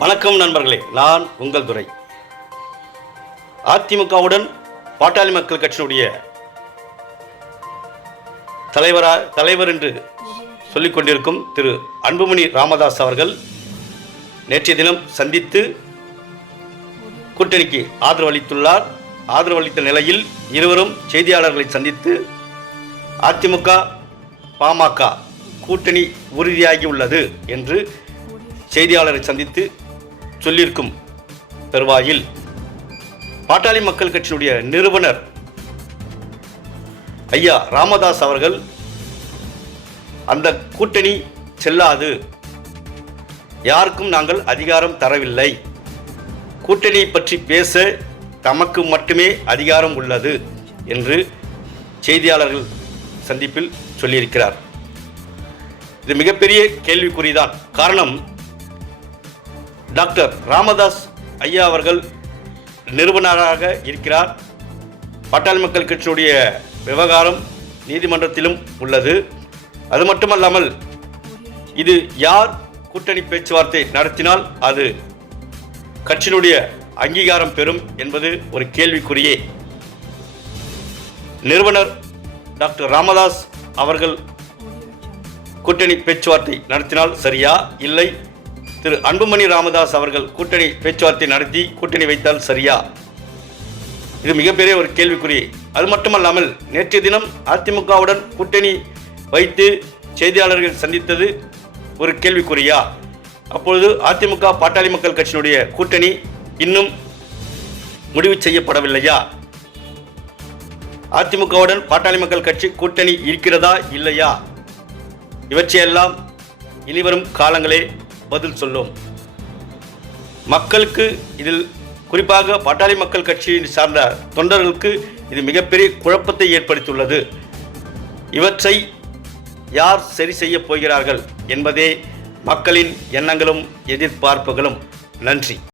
வணக்கம் நண்பர்களே, நான் உங்கள் துரை. அதிமுகவுடன் பாட்டாளி மக்கள் கட்சியினுடைய தலைவர் என்று சொல்லிக் கொண்டிருக்கும் திரு அன்புமணி ராமதாஸ் அவர்கள் நேற்றைய தினம் சந்தித்து கூட்டணிக்கு ஆதரவு அளித்துள்ளார். ஆதரவு அளித்த நிலையில் இருவரும் செய்தியாளர்களை சந்தித்து அதிமுக பாமக கூட்டணி உறுதியாகியுள்ளது என்று செய்தியாளரை சந்தித்து சொல்லியிருக்கும் தருவாயில் பாட்டாளி மக்கள் கட்சியினுடைய நிறுவனர் ஐயா ராமதாஸ் அவர்கள் அந்த கூட்டணி செல்லாது, யாருக்கும் நாங்கள் அதிகாரம் தரவில்லை, கூட்டணியை பற்றி பேச தமக்கு மட்டுமே அதிகாரம் உள்ளது என்று செய்தியாளர்கள் சந்திப்பில் சொல்லியிருக்கிறார். இது மிகப்பெரிய கேள்விக்குறிதான். காரணம், டாக்டர் ராமதாஸ் ஐயா அவர்கள் நிறுவனராக இருக்கிறார். பாட்டாளி மக்கள் கட்சியினுடைய விவகாரம் நீதிமன்றத்திலும் உள்ளது. அது மட்டுமல்லாமல் இது யார் கூட்டணி பேச்சுவார்த்தை நடத்தினால் அது கட்சியினுடைய அங்கீகாரம் பெறும் என்பது ஒரு கேள்விக்குறியே. நிறுவனர் டாக்டர் ராமதாஸ் அவர்கள் கூட்டணி பேச்சுவார்த்தை நடத்தினால் சரியா, இல்லை திரு அன்புமணி ராமதாஸ் அவர்கள் கூட்டணி பேச்சுவார்த்தை நடத்தி கூட்டணி வைத்தால் சரியா? இது மிகப்பெரிய ஒரு கேள்விக்குறி. அது மட்டுமல்லாமல் நேற்றைய தினம் அதிமுகவுடன் கூட்டணி வைத்து செய்தியாளர்கள் சந்தித்தது ஒரு கேள்விக்குறியா? அப்பொழுது அதிமுக பாட்டாளி மக்கள் கட்சியினுடைய கூட்டணி இன்னும் முடிவு செய்யப்படவில்லையா? அதிமுகவுடன் பாட்டாளி மக்கள் கட்சி கூட்டணி இருக்கிறதா இல்லையா? இவற்றையெல்லாம் இனிவரும் காலங்களே பதில் சொல்லும். மக்களுக்கு இதில் குறிப்பாக பாட்டாளி மக்கள் கட்சியை சார்ந்த தொண்டர்களுக்கு இது மிகப்பெரிய குழப்பத்தை ஏற்படுத்தியுள்ளது. இவற்றை யார் சரி செய்ய போகிறார்கள் என்பதே மக்களின் எண்ணங்களும் எதிர்பார்ப்புகளும். நன்றி.